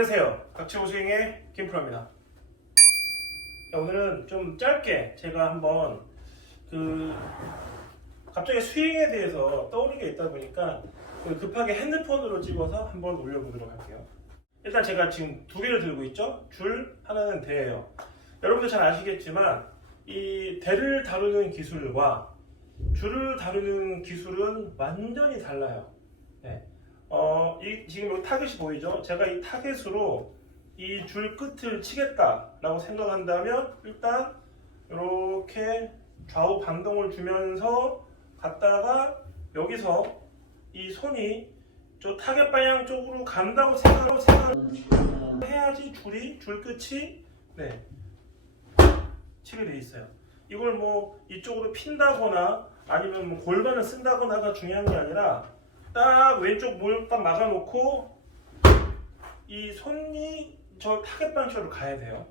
안녕하세요. 닥치고 스윙의 김프로입니다. 오늘은 좀 짧게 제가 한번 갑자기 스윙에 대해서 떠오르는 게 있다 보니까 급하게 핸드폰으로 찍어서 한번 올려보도록 할게요. 일단 제가 지금 두 개를 들고 있죠. 줄, 하나는 대예요. 여러분들 잘 아시겠지만 이 대를 다루는 기술과 줄을 다루는 기술은 완전히 달라요. 네. 지금 여기 타겟이 보이죠? 제가 이 타겟으로 이 줄 끝을 치겠다라고 생각한다면 일단 이렇게 좌우 반동을 주면서 갔다가 여기서 이 손이 저 타겟 방향 쪽으로 간다고 생각을 해야지 줄 끝이 치게 돼 있어요. 이걸 뭐 이쪽으로 핀다거나 아니면 뭐 골반을 쓴다거나가 중요한 게 아니라 딱 왼쪽 물 딱 막아놓고 이 손이 저 타겟 방향으로 가야 돼요.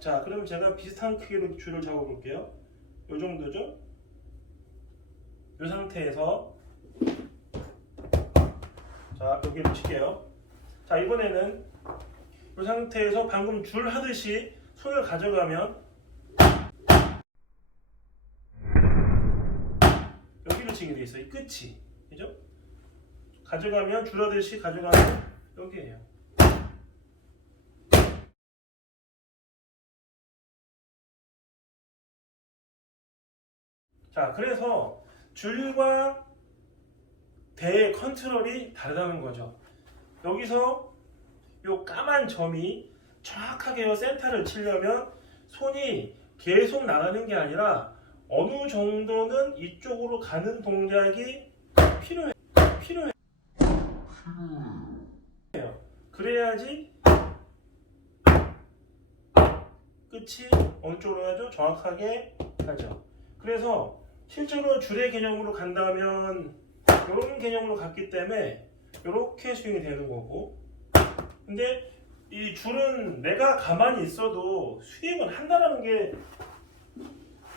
자, 그럼 제가 비슷한 크기로 줄을 잡아볼게요. 이 정도죠? 이 상태에서 자, 여기를 칠게요. 자, 이번에는 이 상태에서 방금 줄 하듯이 손을 가져가면 여기를 치게 돼 있어요. 이 끝이. 그죠? 가져가면 줄 하듯이 가져가면 여기에요. 자, 그래서 줄과 대의 컨트롤이 다르다는 거죠. 여기서 요 까만 점이 정확하게 요 센터를 치려면 손이 계속 나가는 게 아니라 어느 정도는 이쪽으로 가는 동작이 필요해요. 그래야지 끝이 어느 쪽으로 가죠? 정확하게 가죠. 그래서 실제로 줄의 개념으로 간다면 이런 개념으로 갔기 때문에 이렇게 스윙이 되는 거고, 근데 이 줄은 내가 가만히 있어도 스윙을 한다는 게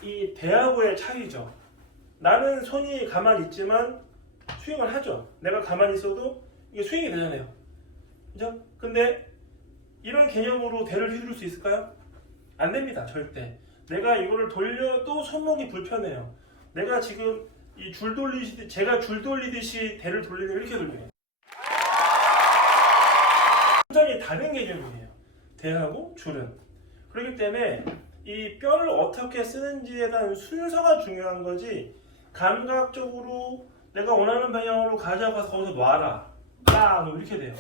이 대하고의 차이죠. 나는 손이 가만히 있지만 스윙을 하죠. 내가 가만히 있어도 이게 스윙이 되잖아요. 그죠? 근데 이런 개념으로 대를 휘두를 수 있을까요? 안 됩니다. 절대. 내가 이거를 돌려도 손목이 불편해요. 내가 지금 이 줄 돌리듯이, 제가 줄 돌리듯이 대를 돌리면 이렇게 돌려요. 완전히 다른 개념이에요. 대하고 줄은. 그렇기 때문에 이 뼈를 어떻게 쓰는지에 대한 순서가 중요한 거지, 감각적으로 내가 원하는 방향으로 가져가서 거기서 놔라, 딱 이렇게 돼요.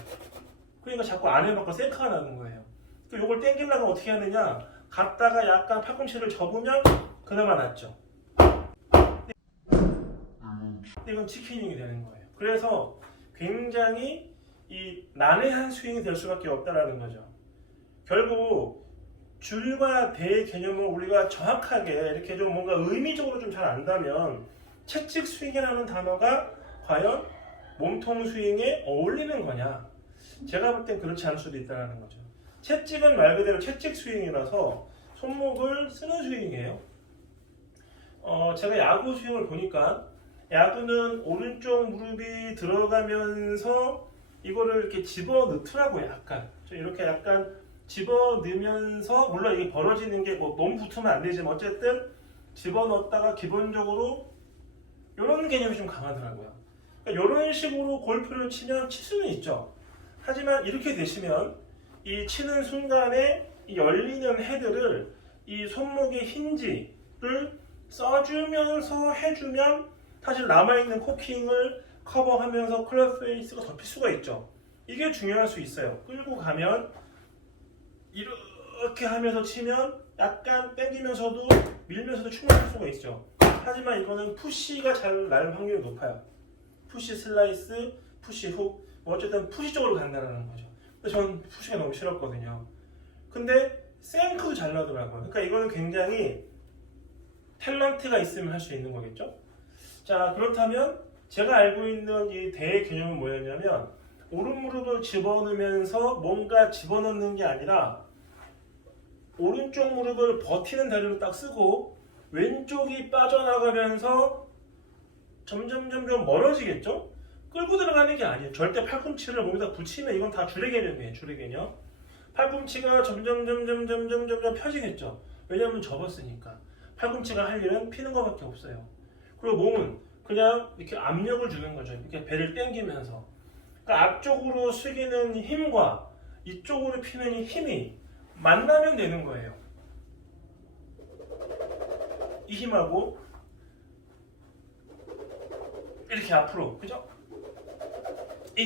그러니까 자꾸 안에 맞고 셀카가 나는 거예요. 이걸 땡기려면 어떻게 하느냐, 갔다가 약간 팔꿈치를 접으면 그나마 낫죠. 근데 이건 치킨닝이 되는 거예요. 그래서 굉장히 이 난해한 스윙이 될 수밖에 없다라는 거죠. 결국 줄과 대의 개념을 우리가 정확하게 이렇게 좀 뭔가 의미적으로 좀 잘 안다면 채찍 스윙이라는 단어가 과연 몸통 스윙에 어울리는 거냐? 제가 볼 땐 그렇지 않을 수도 있다는 거죠. 채찍은 말 그대로 채찍 스윙이라서 손목을 쓰는 스윙이에요. 제가 야구 스윙을 보니까 야구는 오른쪽 무릎이 들어가면서 이거를 이렇게 집어 넣더라고요. 약간 이렇게 약간 집어 넣으면서, 물론 이게 벌어지는 게 뭐 너무 붙으면 안 되지만 어쨌든 집어 넣었다가 기본적으로 이런 개념이 좀 강하더라고요. 그러니까 이런 식으로 골프를 치면 칠 수는 있죠. 하지만 이렇게 되시면 이 치는 순간에 이 열리는 헤드를 이 손목의 힌지를 써주면서 해주면 사실 남아있는 코킹을 커버하면서 클럽 페이스가 덮일 수가 있죠. 이게 중요할 수 있어요. 끌고 가면 이렇게 하면서 치면 약간 당기면서도 밀면서도 충분할 수가 있죠. 하지만 이거는 푸시가 잘 날 확률이 높아요. 푸시 슬라이스, 푸시 훅, 어쨌든 푸시 쪽으로 간다는 거죠. 근데 저는 푸시가 너무 싫었거든요. 근데 생크도 잘 나더라고요. 그러니까 이거는 굉장히 탤런트가 있으면 할 수 있는 거겠죠. 자, 그렇다면 제가 알고 있는 이 대의 개념은 뭐였냐면, 오른 무릎을 집어넣으면서 뭔가 집어넣는 게 아니라 오른쪽 무릎을 버티는 다리로 딱 쓰고 왼쪽이 빠져나가면서 점점 멀어지겠죠? 끌고 들어가는 게 아니에요. 절대 팔꿈치를 몸에다 붙이면 이건 다 줄의 개념이에요. 줄의 개념. 팔꿈치가 점점 펴지겠죠. 왜냐하면 접었으니까. 팔꿈치가 할 일은 피는 것밖에 없어요. 그리고 몸은 그냥 이렇게 압력을 주는 거죠. 이렇게 배를 당기면서. 그러니까 앞쪽으로 숙이는 힘과 이쪽으로 피는 힘이 만나면 되는 거예요. 이 힘하고 이렇게 앞으로, 그죠? 이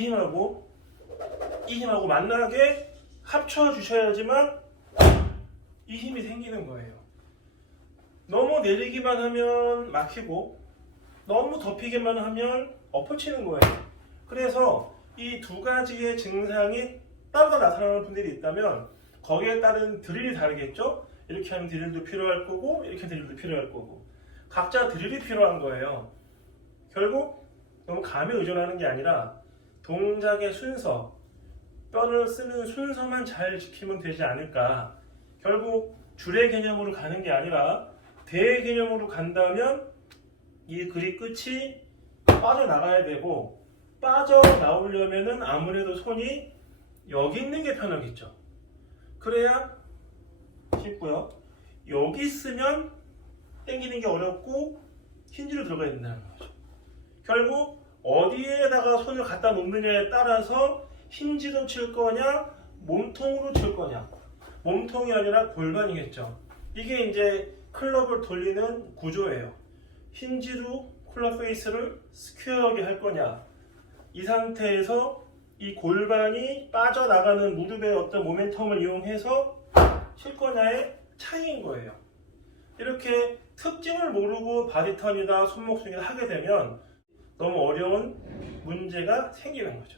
힘하고 만나게 합쳐 주셔야지만 이 힘이 생기는 거예요. 너무 내리기만 하면 막히고 너무 덮이기만 하면 엎어치는 거예요. 그래서 이 두 가지의 증상이 따로 나타나는 분들이 있다면 거기에 따른 드릴이 다르겠죠? 이렇게 하면 드릴도 필요할 거고 이렇게 하면 드릴도 필요할 거고 각자 드릴이 필요한 거예요. 결국 너무 감에 의존하는 게 아니라 동작의 순서, 뼈를 쓰는 순서만 잘 지키면 되지 않을까. 결국 줄의 개념으로 가는 게 아니라 대의 개념으로 간다면 이 글이 끝이 빠져나가야 되고 빠져나오려면은 아무래도 손이 여기 있는 게 편하겠죠. 그래야 쉽고요. 여기 있으면 당기는 게 어렵고 힌지로 들어가야 된다는 거죠. 결국 어디에다가 손을 갖다 놓느냐에 따라서 힌지로 칠 거냐 몸통으로 칠 거냐. 몸통이 아니라 골반이겠죠. 이게 이제 클럽을 돌리는 구조예요. 힌지로 클럽 페이스를 스퀘어하게 할 거냐. 이 상태에서 이 골반이 빠져나가는 무릎의 어떤 모멘텀을 이용해서 칠 거냐의 차이인 거예요. 이렇게 특징을 모르고 바디턴이나 손목 스윙을 하게 되면 너무 어려운 문제가 생기는 거죠.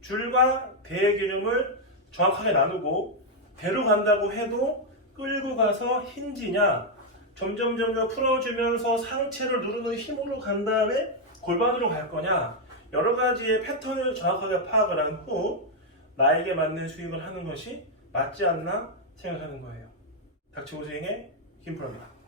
줄과 대의 개념을 정확하게 나누고 대로 간다고 해도 끌고 가서 힌지냐 점점 풀어주면서 상체를 누르는 힘으로 간 다음에 골반으로 갈 거냐 여러 가지의 패턴을 정확하게 파악을 한 후 나에게 맞는 스윙을 하는 것이 맞지 않나 생각하는 거예요. 닥치고 스윙의 김프로입니다.